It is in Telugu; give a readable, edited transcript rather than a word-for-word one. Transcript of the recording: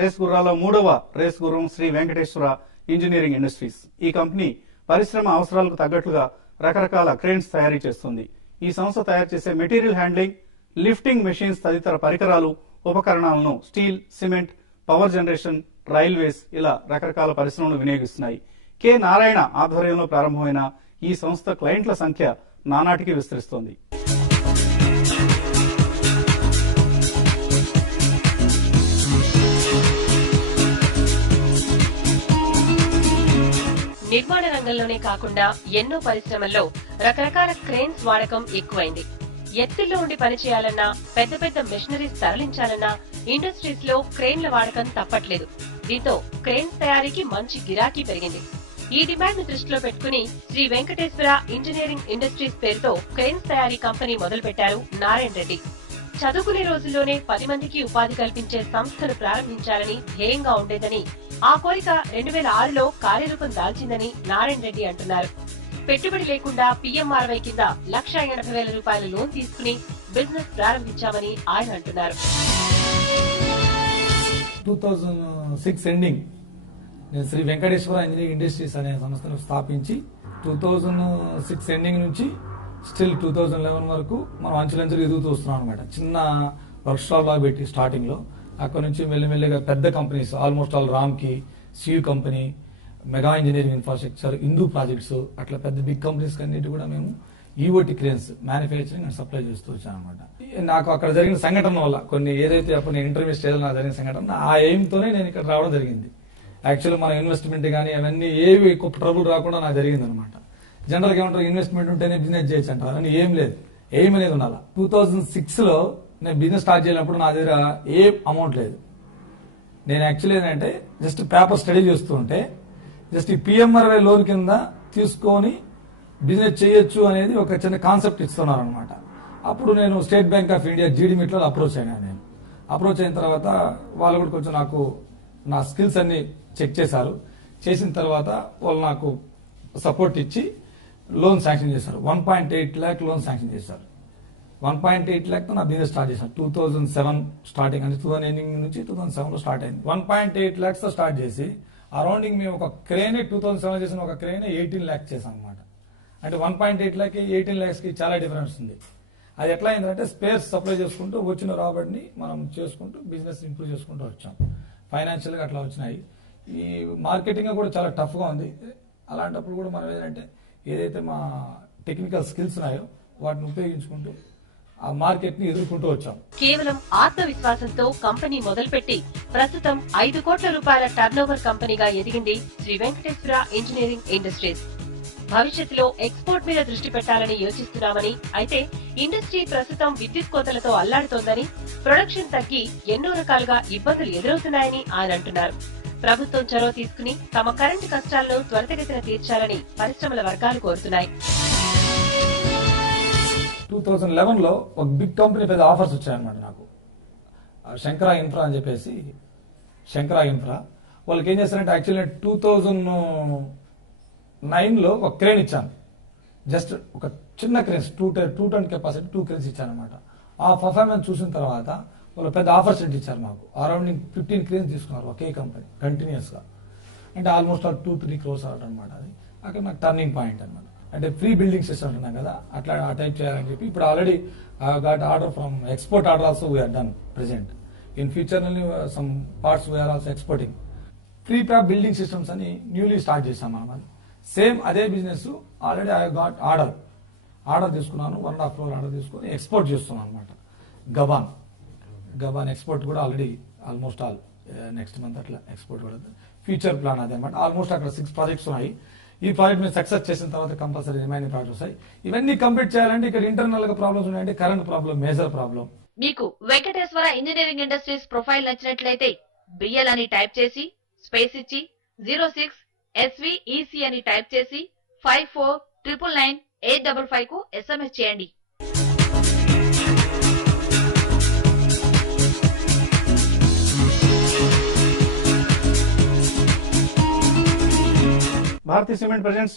రేస్ గుర్రాల మూడవ రేస్ గుర్రం శ్రీ వెంకటేశ్వర ఇంజనీరింగ్ ఇండస్ట్రీస్. ఈ కంపెనీ పరిశ్రమ అవసరాలకు తగ్గట్లుగా రకరకాల క్రేన్స్ తయారీ చేస్తుంది. ఈ సంస్థ తయారు చేసే మెటీరియల్ హ్యాండ్లింగ్, లిఫ్టింగ్ మెషిన్స్ తదితర పరికరాలు, ఉపకరణాలను steel, cement, power generation, railways ఇలా రకరకాల పరిశ్రమలు వినియోగిస్తున్నాయి. కె నారాయణ ఆధ్వర్యంలో ప్రారంభమైన ఈ సంస్థ క్లయింట్ల సంఖ్య నానాటికి విస్తరిస్తోంది. నిర్మాణ రంగంలోనే కాకుండా ఎన్నో పరిశ్రమల్లో రకరకాల క్రేన్స్ వాడకం ఎక్కువైంది. ఎత్తుల్లో ఉండి పనిచేయాలన్నా, పెద్ద పెద్ద మెషినరీస్ తరలించాలన్నా ఇండస్ట్రీస్ లో క్రేన్ల వాడకం తప్పట్లేదు. దీంతో క్రేన్స్ తయారీకి మంచి గిరాకీ పెరిగింది. ఈ డిమాండ్ ను దృష్టిలో పెట్టుకుని శ్రీ వెంకటేశ్వర ఇంజనీరింగ్ ఇండస్ట్రీస్ పేరుతో క్రేన్స్ తయారీ కంపెనీ మొదలుపెట్టారు నారాయణ రెడ్డి. చదువుకునే రోజుల్లోనే 10 మందికి ఉపాధి కల్పించే సంస్థను ప్రారంభించాలని ధ్యేయంగా ఉండేదని, ఆ కోరిక 2006లో కార్యరూపం దాల్చిందని నారాయణ రెడ్డి అంటున్నారు. పెట్టుబడి లేకుండా PMRY కింద ₹1,80,000 లోన్ తీసుకుని బిజినెస్ ప్రారంభించామని ఆయన అంటున్నారు. 2006 ఎండింగ్ నేను శ్రీ వెంకటేశ్వర ఇంజనీరింగ్ ఇండస్ట్రీస్ అనే సంస్థను స్థాపించి 2006 ఎండింగ్ నుంచి స్టిల్ 2011 వరకు మనం అంచెలంచెలు ఎదుగుతూ వస్తున్నాం అనమాట. చిన్న వర్క్ షాప్ లాగా పెట్టి స్టార్టింగ్ లో, అక్కడ నుంచి మెల్లిమెల్లిగా పెద్ద కంపెనీస్ ఆల్మోస్ట్ ఆల్ రామ్కి, సియు company, mega engineering infrastructure, Indu projects, అట్లా పెద్ద బిగ్ కంపెనీస్ అన్నిటి కూడా మేము EOT cranes manufacturing and supply చేస్తూ వచ్చాను అనమాట. నాకు అక్కడ జరిగిన సంఘటన వల్ల కొన్ని ఏదైతే అప్పుడు నేను ఇంటర్వ్యూ స్టేజ్ నాకు జరిగిన సంఘటన, ఆ ఎయిమ్ తోనే నేను ఇక్కడ రావడం జరిగింది. యాక్చువల్లీ మన ఇన్వెస్ట్మెంట్ కానీ అవన్నీ ఏవి ట్రబుల్ రాకుండా నాకు జరిగింది అనమాట. జనరల్ గా ఏమంటారు, ఇన్వెస్ట్మెంట్ ఉంటేనే బిజినెస్ చేయొచ్చు అంటారు, అని ఏం లేదు, ఎయిమ్ అనేది ఉండాలి. 2006 లో నేను బిజినెస్ స్టార్ట్ చేసినప్పుడు నా దగ్గర ఏ అమౌంట్ లేదు. నేను యాక్చువల్లీ ఏంటంటే జస్ట్ పేపర్ స్టడీ చేస్తూ ఉంటే జస్ట్ ఈ PMRY లోన్ కింద తీసుకొని బిజినెస్ చేయొచ్చు అనేది ఒక చిన్న కాన్సెప్ట్ ఇస్తున్నారు అనమాట. అప్పుడు నేను స్టేట్ బ్యాంక్ ఆఫ్ ఇండియా జీడీ మీట్ లో అప్రోచ్ అయినా. నేను అప్రోచ్ అయిన తర్వాత వాళ్ళు కూడా కొంచెం నాకు నా స్కిల్స్ అన్ని చెక్ చేశారు. చేసిన తర్వాత వాళ్ళు నాకు సపోర్ట్ ఇచ్చి లోన్ శాంక్షన్ చేశారు. 1.8 lakh లోన్ శాంక్షన్ చేశారు. 1.8 lakh తో నా బిజినెస్ స్టార్ట్ చేశాను. 2007 స్టార్టింగ్, అంటే 2000 ఎండింగ్ నుంచి 2007 లో స్టార్ట్ అయింది. 1.8 lakhs తో స్టార్ట్ చేసి అరౌండింగ్ మేము ఒక క్రేన్ 2007 చేసిన ఒక క్రేన్ 18 lakhs చేసాం అనమాట. అంటే 1.8 lakh 18 lakhs కి చాలా డిఫరెన్స్ ఉంది. అది ఎట్లా అయిందంటే స్పేర్స్ సప్లై చేసుకుంటూ వచ్చిన రాబడిని మనం చేసుకుంటూ బిజినెస్ ఇంప్రూవ్ చేసుకుంటూ వచ్చాం. ఫైనాన్షియల్ గా అట్లా వచ్చినాయి. ఈ మార్కెటింగ్ కూడా చాలా టఫ్ గా ఉంది. అలాంటప్పుడు కూడా మనం ఏంటంటే ఏదైతే మా టెక్నికల్ స్కిల్స్ ఉన్నాయో వాటిని ఉపయోగించుకుంటూ ఆ మార్కెట్ ని ఎదుర్కొంటూ వచ్చాం. కేవలం ఆత్మవిశ్వాసంతో కంపెనీ మొదలుపెట్టి ప్రస్తుతం ₹5 కోట్ల టర్నోవర్ కంపెనీగా ఎదిగింది శ్రీ వెంకటేశ్వర ఇంజనీరింగ్ ఇండస్ట్రీస్. భవిష్యత్తులో ఎక్స్పోర్ట్ మీద దృష్టి పెట్టాలని యోచిస్తున్నామని, అయితే ఇండస్ట్రీ ప్రస్తుతం విద్యుత్ కోతలతో అల్లాడుతోందని, ప్రొడక్షన్ తగ్గి ఎన్నో రకాలుగా ఇబ్బందులు ఎదురవుతున్నాయని ఆయన అంటున్నారు. ప్రభుత్వం చొరవ తీసుకుని తమ కరెంటు కష్టాలను త్వరితగతిన తీర్చాలని పరిశ్రమల వర్గాలు కోరుతున్నాయి. 2011 లో ఒక బిగ్ కంపెనీ పెద్ద ఆఫర్స్ వచ్చాయన్నమాట నాకు. శంకరా ఇన్ఫ్రా అని చెప్పేసి, శంకరా ఇన్ఫ్రా వాళ్ళకి ఏం చేస్తారంటే యాక్చువల్లీ 2009 లో ఒక క్రేన్ ఇచ్చాను. జస్ట్ ఒక చిన్న క్రేన్స్ 2 ton కెపాసిటీ 2 cranes ఇచ్చాను అనమాట. ఆ పర్ఫార్మెన్స్ చూసిన తర్వాత వాళ్ళు పెద్ద ఆఫర్స్ ఇచ్చారు మాకు. అరౌండ్ 15 cranes తీసుకున్నారు ఒకే కంపెనీ కంటిన్యూస్ గా. అంటే ఆల్మోస్ట్ 2-3 crores అనమాట. అది అక్కడ నాకు టర్నింగ్ పాయింట్ అనమాట. అంటే ఫ్రీ బిల్డింగ్ సిస్టమ్ ఉన్నాం కదా, అట్లా ఆ టైప్ చేయాలని చెప్పి ఇప్పుడు already got order from export order also we are done present. In future some parts we are also exporting. Prefab building systems అని న్యూలీ స్టార్ట్ చేశాం మనం. సేమ్ అదే business already I got order తీసుకున్నాను. 1.5 crore ఆర్డర్ తీసుకుని ఎక్స్పోర్ట్ చేస్తున్నాను అనమాట. గబాన్ ఎక్స్పోర్ట్ కూడా already almost all next month అట్లా ఎక్స్పోర్ట్ కూడా ఫ్యూచర్ ప్లాన్ అదే అనమాట. ఆల్మోస్ట్ అక్కడ 6 ప్రాజెక్ట్స్ ఉన్నాయి. ఈ ప్రాజెక్ట్ మీద సక్సెస్ చేసిన తర్వాత కంపల్సరీ రిమైనింగ్ ప్రాజెక్ట్స్ వస్తాయి. ఇవన్నీ కంప్లీట్ చేయాలంటే ఇక్కడ ఇంటర్నల్ గా ప్రాబ్లమ్స్ ఉన్నాయంటే కరెంట్ ప్రాబ్లం మేజర్ ప్రాబ్లం. మీకు వెంకటేశ్వర ఇంజనీరింగ్ ఇండస్ట్రీస్ ప్రొఫైల్ నచ్చినట్లయితే BL అని టైప్ చేసి స్పేస్ ఇచ్చి 06 SVEC అని టైప్ చేసి 54999855 కు SMS చేయండి. భారతీయ సిమెంట్ ప్రెజెంట్స్